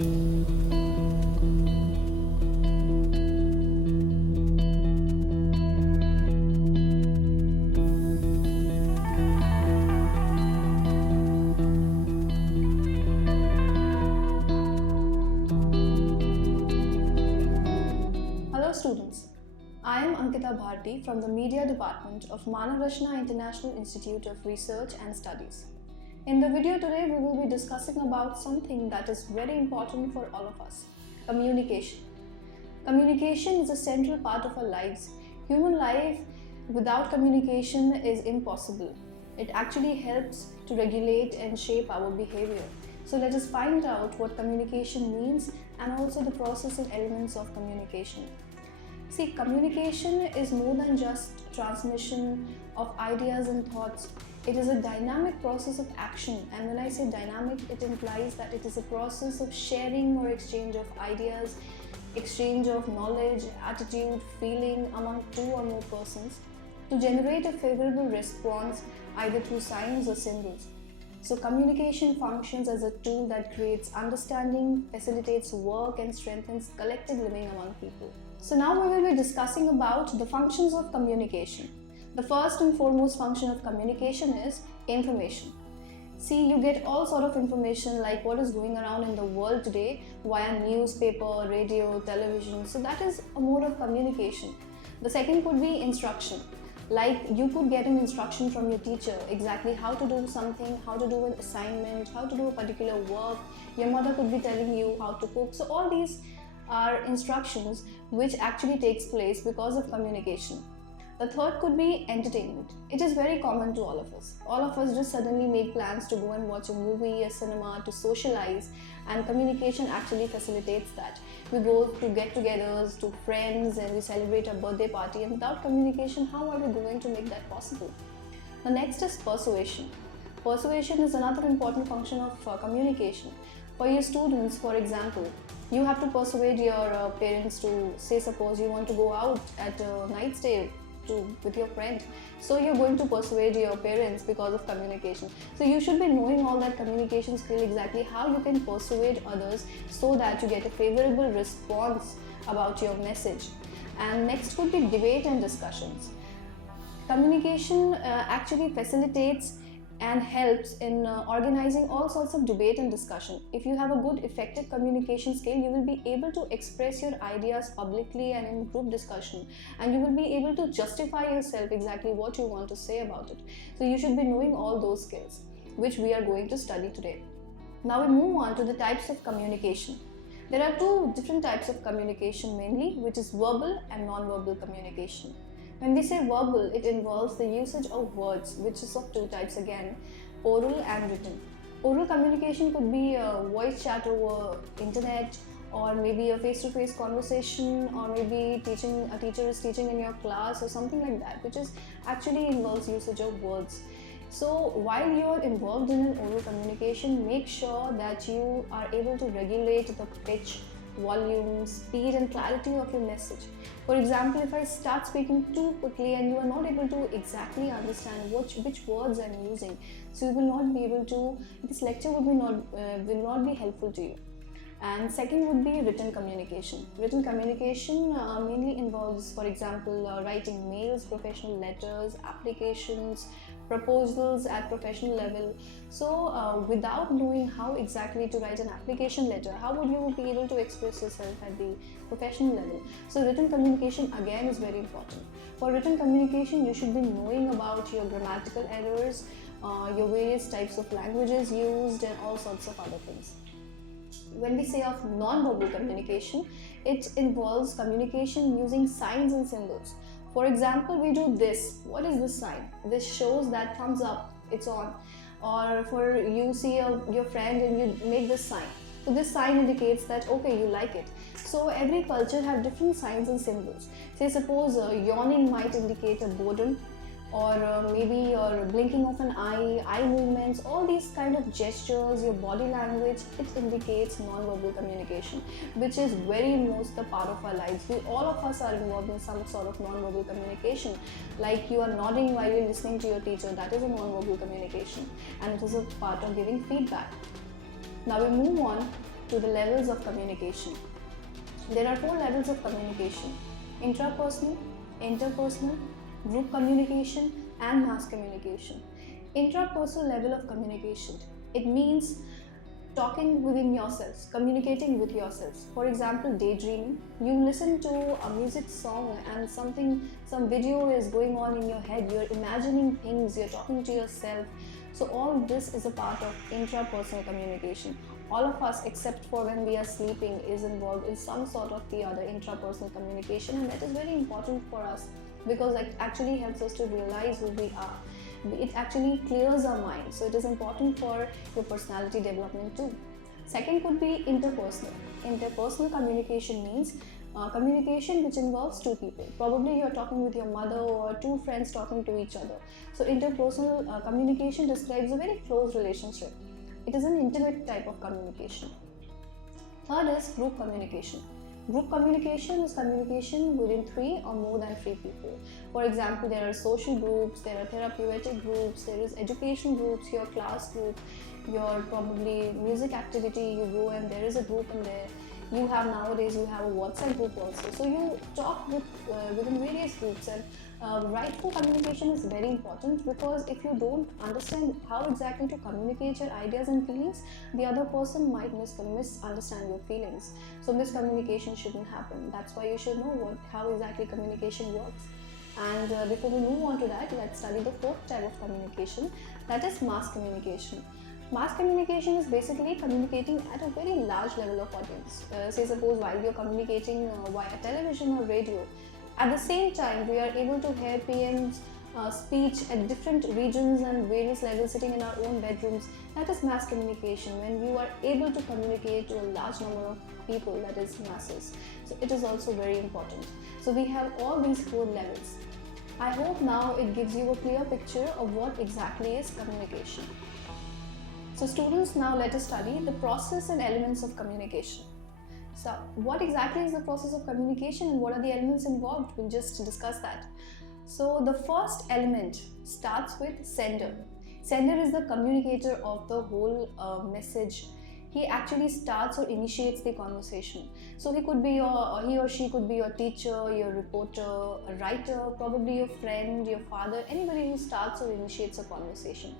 Hello students, I am Ankita Bharti from the Media Department of Manarashna International Institute of Research and Studies. In the video today, we will be discussing about something that is very important for all of us, communication. Communication is a central part of our lives. Human life without communication is impossible. It actually helps to regulate and shape our behavior. So let us find out what communication means and also the process and elements of communication. See, communication is more than just transmission of ideas and thoughts. It is a dynamic process of action, and when I say dynamic, it implies that it is a process of sharing or exchange of ideas, exchange of knowledge, attitude, feeling among two or more persons to generate a favorable response either through signs or symbols. So communication functions as a tool that creates understanding, facilitates work and strengthens collective living among people. So now we will be discussing about the functions of communication. The first and foremost function of communication is information. See, you get all sort of information like what is going around in the world today via newspaper, radio, television. So that is a mode of communication. The second could be instruction. Like you could get an instruction from your teacher exactly how to do something, how to do an assignment, how to do a particular work. Your mother could be telling you how to cook. So all these are instructions which actually takes place because of communication. The third could be entertainment. It is very common to all of us. All of us just suddenly make plans to go and watch a movie, a cinema, to socialize, and communication actually facilitates that. We go to get-togethers, to friends, and we celebrate a birthday party, and without communication, how are we going to make that possible? The next is persuasion. Persuasion is another important function of communication. For your students, for example, you have to persuade your parents to, say, suppose you want to go out at a night stay with your friend. So you're going to persuade your parents because of communication. So you should be knowing all that communication skill, exactly how you can persuade others so that you get a favorable response about your message. And next would be debate and discussions. Communication actually facilitates and helps in organizing all sorts of debate and discussion. If you have a good effective communication skill, you will be able to express your ideas publicly and in group discussion, and you will be able to justify yourself exactly what you want to say about it. So you should be knowing all those skills, which we are going to study today. Now we move on to the types of communication. There are two different types of communication mainly, which is verbal and non-verbal communication. When we say verbal, it involves the usage of words, which is of two types again, oral and written. Oral communication could be a voice chat over internet, or maybe a face-to-face conversation, or maybe a teacher is teaching in your class or something like that, which is actually involves usage of words. So while you are involved in an oral communication, make sure that you are able to regulate the pitch, volume, speed and clarity of your message. For example, if I start speaking too quickly and you are not able to exactly understand which words I'm using, so you will not be able to, this lecture will not be helpful to you. And second would be written communication. Written communication mainly involves, for example, writing mails, professional letters, applications, proposals at professional level. So without knowing how exactly to write an application letter, how would you be able to express yourself at the professional level? So written communication again is very important. For written communication, you should be knowing about your grammatical errors, your various types of languages used and all sorts of other things. When we say of non-verbal communication, it involves communication using signs and symbols. For example, we do this. What is this sign? This shows that thumbs up, it's on. Or for you see your friend and you make this sign. So this sign indicates that okay, you like it. So every culture have different signs and symbols. Say suppose yawning might indicate a boredom, or maybe your blinking of an eye movements, all these kind of gestures, your body language, it indicates non-verbal communication, which is very most the part of our lives. All of us are involved in some sort of non-verbal communication. Like you are nodding while you're listening to your teacher, that is a non-verbal communication, and it is a part of giving feedback. Now we move on to the levels of communication. There are 4 levels of communication: intrapersonal, interpersonal, group communication, and mass communication. Intrapersonal level of communication, it means talking within yourselves, communicating with yourselves. For example, daydreaming. You listen to a music song and some video is going on in your head. You're imagining things, you're talking to yourself. So all this is a part of intrapersonal communication. All of us, except for when we are sleeping, is involved in some sort of the other intrapersonal communication, and that is very important for us because it actually helps us to realize who we are. It actually clears our mind, so it is important for your personality development too. Second could be interpersonal. Interpersonal communication means communication which involves 2 people. Probably you're talking with your mother or 2 friends talking to each other. So interpersonal communication describes a very close relationship. It is an intimate type of communication. Third is group communication. Group communication is communication within 3 or more than 3 people. For example, there are social groups, there are therapeutic groups, there is education groups, your class group, your probably music activity, you go and there is a group in there. You have nowadays, you have a WhatsApp group also. So you talk within various groups, and rightful communication is very important, because if you don't understand how exactly to communicate your ideas and feelings, the other person might misunderstand your feelings. So miscommunication shouldn't happen. That's why you should know how exactly communication works. And before we move on to that, let's study the 4th type of communication, that is mass communication. Mass communication is basically communicating at a very large level of audience. Say suppose while you're communicating via television or radio, at the same time we are able to hear PM's speech at different regions and various levels sitting in our own bedrooms. That is mass communication, when you are able to communicate to a large number of people, that is masses. So it is also very important. So we have all these 4 levels. I hope now it gives you a clear picture of what exactly is communication. So students, now let us study the process and elements of communication. So what exactly is the process of communication and what are the elements involved? We'll just discuss that. So the first element starts with sender. Sender is the communicator of the whole message. He actually starts or initiates the conversation. So he or she could be your teacher, your reporter, a writer, probably your friend, your father, anybody who starts or initiates a conversation.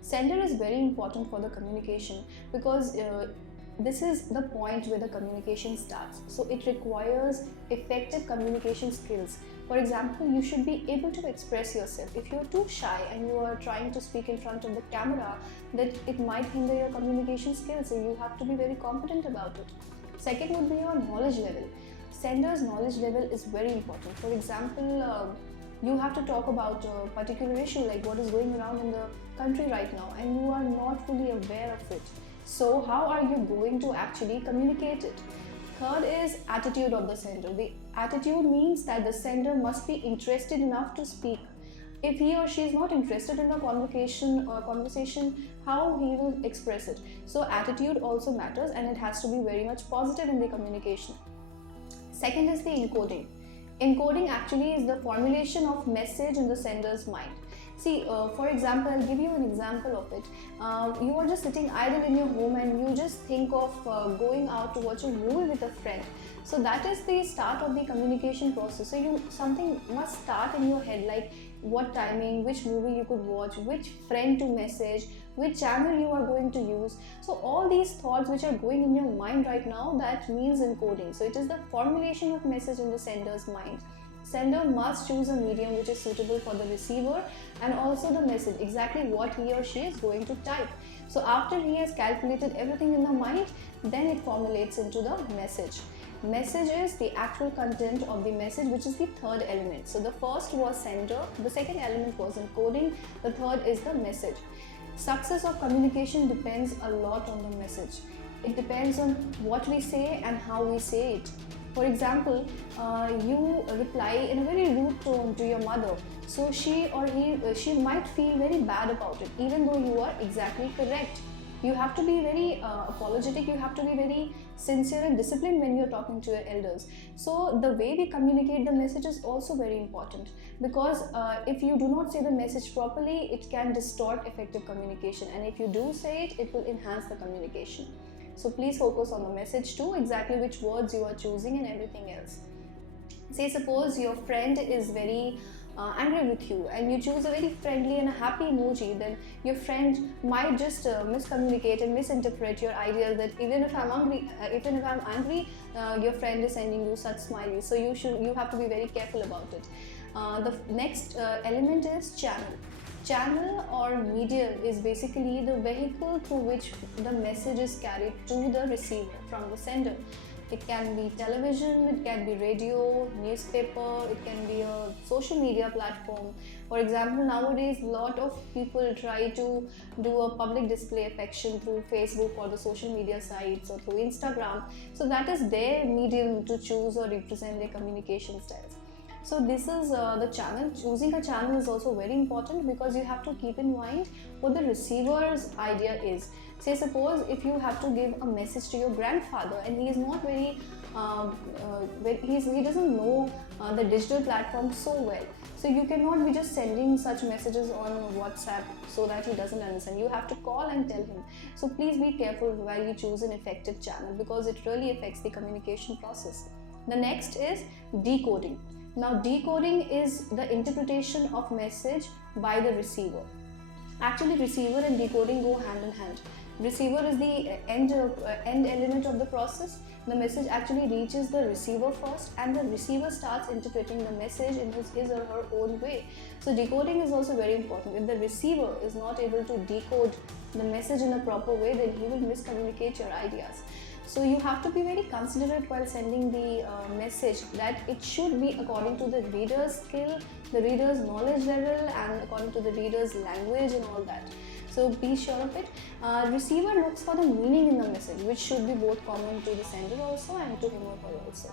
Sender is very important for the communication because this is the point where the communication starts. So it requires effective communication skills. For example, you should be able to express yourself. If you're too shy and you are trying to speak in front of the camera, that it might hinder your communication skills, so you have to be very confident about it. Second would be your knowledge level. Sender's knowledge level is very important. For example, you have to talk about a particular issue, like what is going around in the country right now, and you are not fully aware of it. So how are you going to actually communicate it? Third is attitude of the sender. The attitude means that the sender must be interested enough to speak. If he or she is not interested in the conversation, how he will express it. So attitude also matters, and it has to be very much positive in the communication. Second is the encoding. Encoding actually is the formulation of message in the sender's mind. See, for example, I'll give you an example of it. You are just sitting idle in your home and you just think of going out to watch a movie with a friend. So that is the start of the communication process. So something must start in your head, like what timing, which movie you could watch, which friend to message, which channel you are going to use. So all these thoughts which are going in your mind right now, that means encoding. So it is the formulation of message in the sender's mind. Sender must choose a medium which is suitable for the receiver, and also the message, exactly what he or she is going to type. So after he has calculated everything in the mind, then it formulates into the message. Message is the actual content of the message, which is the third element. So the first was sender, the second element was encoding, the third is the message. Success of communication depends a lot on the message. It depends on what we say and how we say it. For example, you reply in a very rude tone to your mother, so she might feel very bad about it, even though you are exactly correct. You have to be very apologetic, you have to be very sincere and disciplined when you're talking to your elders. So the way we communicate the message is also very important, because if you do not say the message properly, it can distort effective communication, and if you do say it, it will enhance the communication. So please focus on the message too, exactly which words you are choosing and everything else. Say suppose your friend is very angry with you and you choose a very friendly and a happy emoji, then your friend might just miscommunicate and misinterpret your idea that even if I'm angry, your friend is sending you such smileys. So you have to be very careful about it. The next element is channel. Channel or medium is basically the vehicle through which the message is carried to the receiver from the sender. It can be television, it can be radio, newspaper, it can be a social media platform. For example, nowadays a lot of people try to do a public display affection through Facebook or the social media sites or through Instagram. So that is their medium to choose or represent their communication styles. So this is the channel. Choosing a channel is also very important because you have to keep in mind what the receiver's idea is. Say suppose if you have to give a message to your grandfather and he is not very, he doesn't know the digital platform so well. So you cannot be just sending such messages on WhatsApp so that he doesn't understand. You have to call and tell him. So please be careful while you choose an effective channel because it really affects the communication process. The next is decoding. Now decoding is the interpretation of message by the receiver. Actually receiver and decoding go hand in hand. Receiver is the end element of the process. The message actually reaches the receiver first and the receiver starts interpreting the message in his or her own way. So decoding is also very important. If the receiver is not able to decode the message in a proper way, then he will miscommunicate your ideas. So you have to be very considerate while sending the message that it should be according to the reader's skill, the reader's knowledge level and according to the reader's language and all that. So be sure of it. Receiver looks for the meaning in the message, which should be both common to the sender also and to him or her also.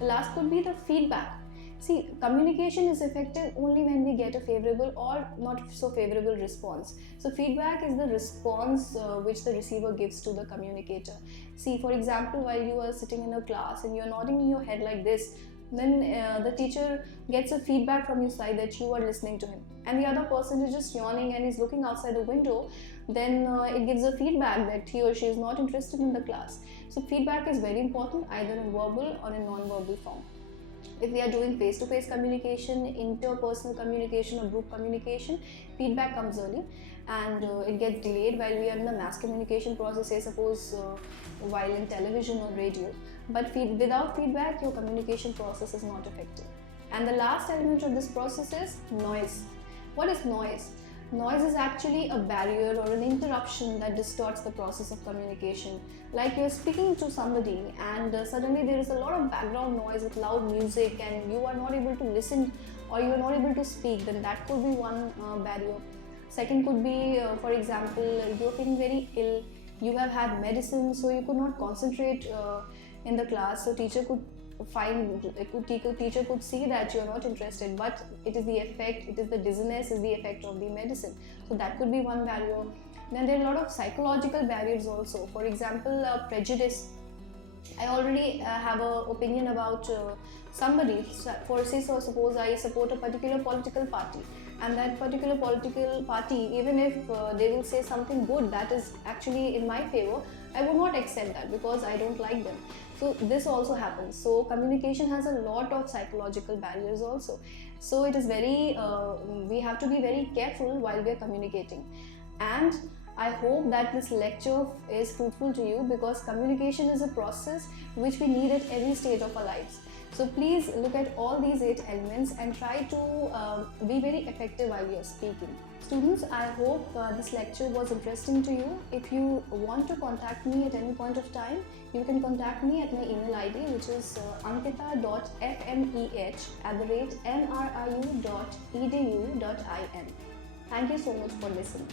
The last could be the feedback. See, communication is effective only when we get a favorable or not so favorable response. So feedback is the response which the receiver gives to the communicator. See, for example, while you are sitting in a class and you are nodding in your head like this, then the teacher gets a feedback from your side that you are listening to him, and the other person is just yawning and is looking outside the window, then it gives a feedback that he or she is not interested in the class. So feedback is very important either in verbal or in non-verbal form. If we are doing face-to-face communication, interpersonal communication or group communication, feedback comes early and it gets delayed while we are in the mass communication process, say suppose while in television or radio. But without feedback, your communication process is not effective. And the last element of this process is noise. What is noise? Noise is actually a barrier or an interruption that distorts the process of communication. Like you're speaking to somebody and suddenly there is a lot of background noise with loud music and you are not able to listen or you are not able to speak, then that could be one barrier. Second could be, for example, you're feeling very ill, you have had medicine, so you could not concentrate in the class, so teacher could see that you are not interested, but it is the effect, it is the dizziness is the effect of the medicine. So that could be one barrier. Then there are a lot of psychological barriers also. For example, prejudice. I already have an opinion about somebody. So suppose I support a particular political party, and that particular political party, even if they will say something good that is actually in my favor, I would not accept that because I don't like them. So this also happens. So communication has a lot of psychological barriers also. So it is very, we have to be very careful while we are communicating. And I hope that this lecture is fruitful to you because communication is a process which we need at every stage of our lives. So please look at all these 8 elements and try to be very effective while you are speaking. Students, I hope this lecture was interesting to you. If you want to contact me at any point of time, you can contact me at my email ID, which is ankita.fmeh@mriu.edu.in. Thank you so much for listening.